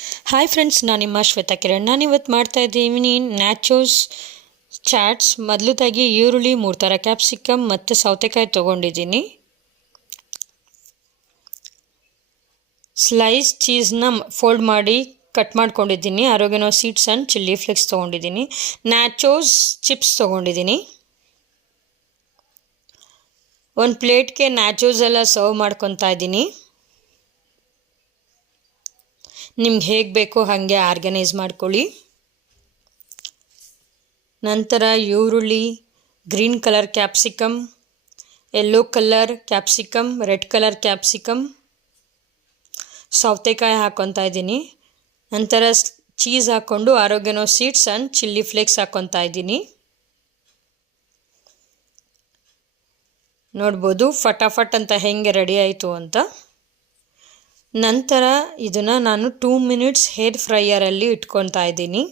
Hi friends, ನಾನು ನಿಮ್ಮ ಶ್ವೇತಾ ಕಿರಣ್. ನಾನು ಇವತ್ತು ಮಾಡ್ತಾ ಇದ್ದೀನಿ ನ್ಯಾಚೋಸ್ ಚಾಟ್ಸ್. ಮೊದಲದಾಗಿ ಈರುಳ್ಳಿ, 3 ಥರ ಕ್ಯಾಪ್ಸಿಕಮ್ ಮತ್ತು ಸೌತೆಕಾಯಿ ತೊಗೊಂಡಿದ್ದೀನಿ. ಸ್ಲೈಸ್ ಚೀಸ್ನ ಫೋಲ್ಡ್ ಮಾಡಿ ಕಟ್ ಮಾಡ್ಕೊಂಡಿದ್ದೀನಿ. ಆರೋಗ್ಯನೋ ಸೀಡ್ಸ್ ಆ್ಯಂಡ್ ಚಿಲ್ಲಿ ಫ್ಲೇಕ್ಸ್ ತೊಗೊಂಡಿದ್ದೀನಿ. ನ್ಯಾಚೋಸ್ ಚಿಪ್ಸ್ ತೊಗೊಂಡಿದ್ದೀನಿ. ಒಂದು ಪ್ಲೇಟ್ಗೆ ನ್ಯಾಚೋಸ್ ಎಲ್ಲ ಸರ್ವ್ ಮಾಡ್ಕೊತಾ ಇದ್ದೀನಿ. ನಿಮ್ಗೆ ಹೇಗೆ ಬೇಕೋ ಹಾಗೆ ಆರ್ಗನೈಸ್ ಮಾಡ್ಕೊಳ್ಳಿ. ನಂತರ ಈರುಳ್ಳಿ, green colour capsicum, yellow colour capsicum, red colour capsicum, ಸೌತೆಕಾಯಿ ಹಾಕ್ಕೊತಾ ಇದ್ದೀನಿ. ನಂತರ ಚೀಸ್ ಹಾಕ್ಕೊಂಡು ಆರೋಗ್ಯನೋ ಸೀಡ್ಸ್ ಆ್ಯಂಡ್ ಚಿಲ್ಲಿ ಫ್ಲೇಕ್ಸ್ ಹಾಕ್ಕೊತಾ ಇದ್ದೀನಿ. ನೋಡ್ಬೋದು ಫಟಾಫಟ್ ಅಂತ ಹೆಂಗೆ ರೆಡಿ ಆಯಿತು ಅಂತ. ನಂತರ ಇದನ್ನು ನಾನು 2 ಮಿನಿಟ್ಸ್ ಹೇರ್ ಫ್ರೈಯರಲ್ಲಿ ಇಟ್ಕೊತಾ ಇದ್ದೀನಿ.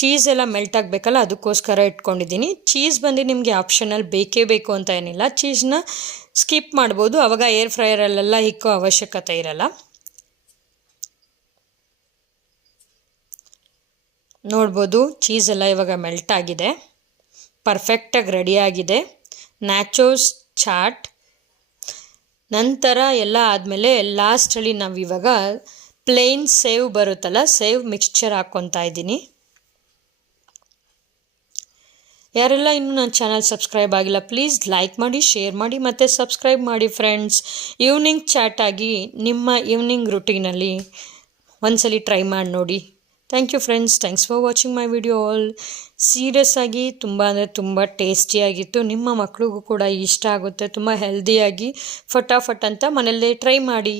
ಚೀಸ್ ಎಲ್ಲ ಮೆಲ್ಟ್ ಆಗಬೇಕಲ್ಲ, ಅದಕ್ಕೋಸ್ಕರ ಇಟ್ಕೊಂಡಿದ್ದೀನಿ. ಚೀಸ್ ಬಂದು ನಿಮಗೆ ಆಪ್ಷನಲ್, ಬೇಕೇ ಬೇಕು ಅಂತ ಏನಿಲ್ಲ. ಚೀಸ್ನ ಸ್ಕಿಪ್ ಮಾಡ್ಬೋದು, ಆವಾಗ ಏರ್ ಫ್ರೈಯರಲ್ಲೆಲ್ಲ ಇಕ್ಕೋ ಅವಶ್ಯಕತೆ ಇರಲ್ಲ. ನೋಡ್ಬೋದು ಚೀಸ್ ಎಲ್ಲ ಇವಾಗ ಮೆಲ್ಟ್ ಆಗಿದೆ, ಪರ್ಫೆಕ್ಟಾಗಿ ರೆಡಿಯಾಗಿದೆ ನ್ಯಾಚೋಸ್ ಚಾಟ್. ನಂತರ ಎಲ್ಲ ಆದಮೇಲೆ ಲಾಸ್ಟಲ್ಲಿ ನಾವಿವಾಗ ಪ್ಲೇನ್ ಸೇವ್ ಬರುತ್ತಲ್ಲ, ಸೇವ್ ಮಿಕ್ಸ್ಚರ್ ಹಾಕ್ಕೊತಾ ಇದ್ದೀನಿ. ಯಾರೆಲ್ಲ ಇನ್ನೂ ನನ್ನ ಚಾನಲ್ ಸಬ್ಸ್ಕ್ರೈಬ್ ಆಗಿಲ್ಲ, ಪ್ಲೀಸ್ ಲೈಕ್ ಮಾಡಿ, ಶೇರ್ ಮಾಡಿ ಮತ್ತು ಸಬ್ಸ್ಕ್ರೈಬ್ ಮಾಡಿ ಫ್ರೆಂಡ್ಸ್. ಈವ್ನಿಂಗ್ ಚಾಟ್ ಆಗಿ ನಿಮ್ಮ ಈವ್ನಿಂಗ್ ರುಟೀನಲ್ಲಿ ಒಂದ್ಸಲಿ ಟ್ರೈ ಮಾಡಿ ನೋಡಿ. Thank you friends, thanks for watching my video all. Serious ಆಗಿ ತುಂಬ ಅಂದರೆ ತುಂಬ ಟೇಸ್ಟಿಯಾಗಿತ್ತು. ನಿಮ್ಮ ಮಕ್ಳಿಗೂ ಕೂಡ ಇಷ್ಟ ಆಗುತ್ತೆ. ತುಂಬ ಹೆಲ್ದಿಯಾಗಿ ಫಟಾಫಟ್ ಅಂತ ಮನೆಯಲ್ಲೇ ಟ್ರೈ ಮಾಡಿ.